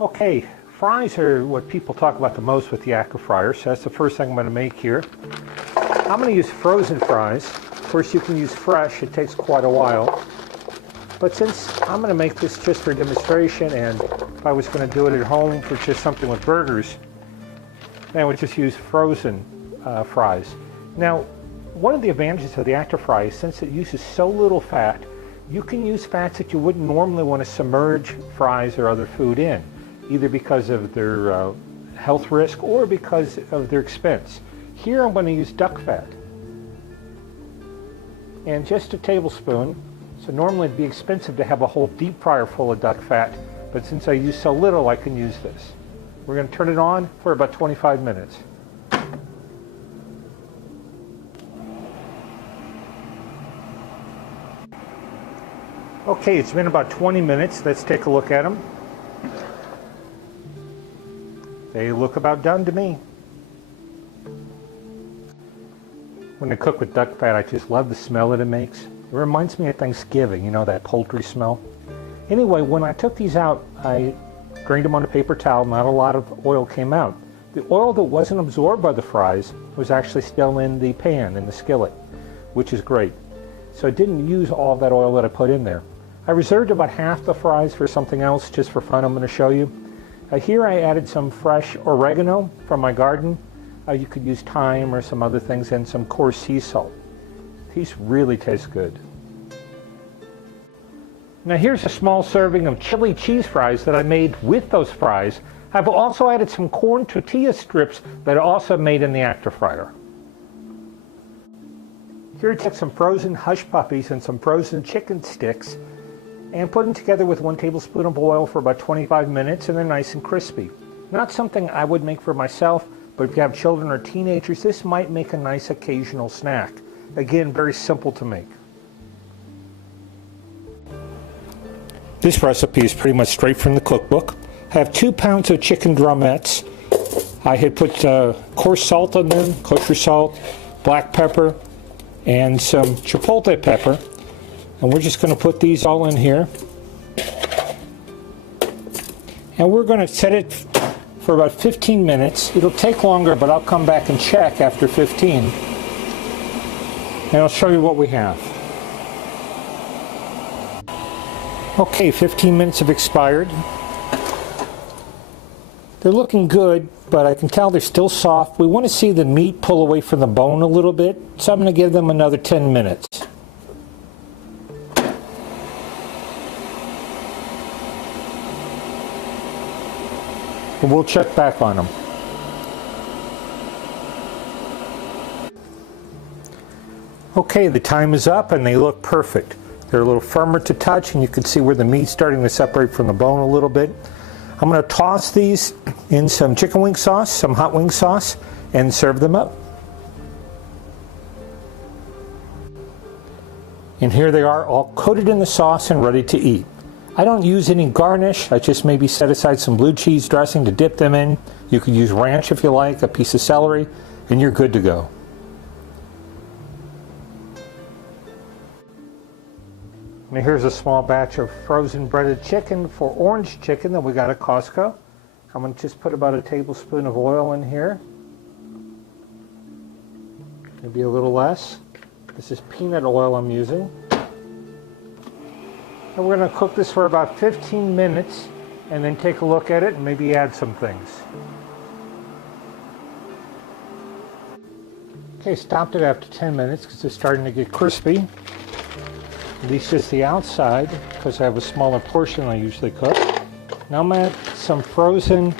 Okay, fries are what people talk about the most with the ActiFryer, so that's the first thing I'm going to make here. I'm going to use frozen fries. Of course, you can use fresh. It takes quite a while. But since I'm going to make this just for demonstration, and if I was going to do it at home for just something with burgers, then I would just use frozen fries. Now, one of the advantages of the ActiFry is since it uses so little fat, you can use fats that you wouldn't normally want to submerge fries or other food in, either because of their health risk or because of their expense. Here I'm going to use duck fat. And just a tablespoon. So normally it'd be expensive to have a whole deep fryer full of duck fat, but since I use so little, I can use this. We're going to turn it on for about 25 minutes. Okay, it's been about 20 minutes. Let's take a look at them. They look about done to me. When I cook with duck fat, I just love the smell that it makes. It reminds me of Thanksgiving, you know, that poultry smell. Anyway, when I took these out, I drained them on a paper towel. Not a lot of oil came out. The oil that wasn't absorbed by the fries was actually still in the pan, in the skillet, which is great. So I didn't use all of that oil that I put in there. I reserved about half the fries for something else, just for fun. I'm going to show you. Here I added some fresh oregano from my garden. You could use thyme or some other things, and some coarse sea salt. These really taste good. Now here's a small serving of chili cheese fries that I made with those fries. I've also added some corn tortilla strips that I also made in the ActiFryer. Here I took some frozen hush puppies and some frozen chicken sticks and put them together with 1 tablespoon of oil for about 25 minutes, and they're nice and crispy. Not something I would make for myself, but if you have children or teenagers, this might make a nice occasional snack. Again, very simple to make. This recipe is pretty much straight from the cookbook. I have 2 pounds of chicken drumettes. I had put coarse salt on them, kosher salt, black pepper, and some chipotle pepper. And we're just going to put these all in here. And we're going to set it for about 15 minutes. It'll take longer, but I'll come back and check after 15. And I'll show you what we have. Okay, 15 minutes have expired. They're looking good, but I can tell they're still soft. We want to see the meat pull away from the bone a little bit, so I'm going to give them another 10 minutes. And we'll check back on them. Okay, the time is up and they look perfect. They're a little firmer to touch, and you can see where the meat's starting to separate from the bone a little bit. I'm going to toss these in some chicken wing sauce, some hot wing sauce, and serve them up. And here they are, all coated in the sauce and ready to eat. I don't use any garnish. I just maybe set aside some blue cheese dressing to dip them in. You could use ranch if you like, a piece of celery, and you're good to go. Now here's a small batch of frozen breaded chicken for orange chicken that we got at Costco. I'm going to just put about a tablespoon of oil in here. Maybe a little less. This is peanut oil I'm using. And we're going to cook this for about 15 minutes and then take a look at it and maybe add some things. Okay, stopped it after 10 minutes because it's starting to get crispy. At least just the outside, because I have a smaller portion I usually cook. Now I'm going to add some frozen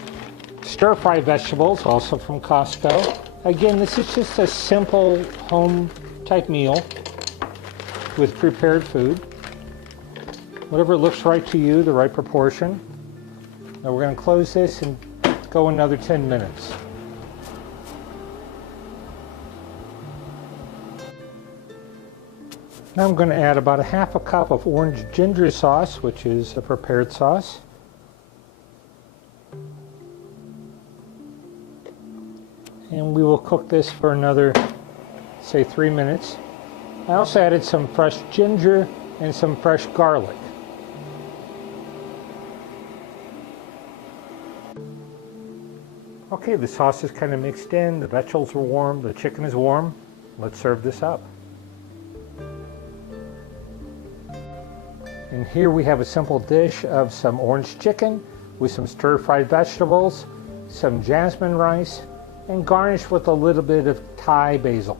stir-fry vegetables, also from Costco. Again, this is just a simple home-type meal with prepared food. Whatever looks right to you, the right proportion. Now we're going to close this and go another 10 minutes. Now I'm going to add about a half a cup of orange ginger sauce, which is a prepared sauce. And we will cook this for another, say, 3 minutes. I also added some fresh ginger and some fresh garlic. Okay, the sauce is kind of mixed in, the vegetables are warm, the chicken is warm. Let's serve this up. And here we have a simple dish of some orange chicken with some stir-fried vegetables, some jasmine rice, and garnished with a little bit of Thai basil.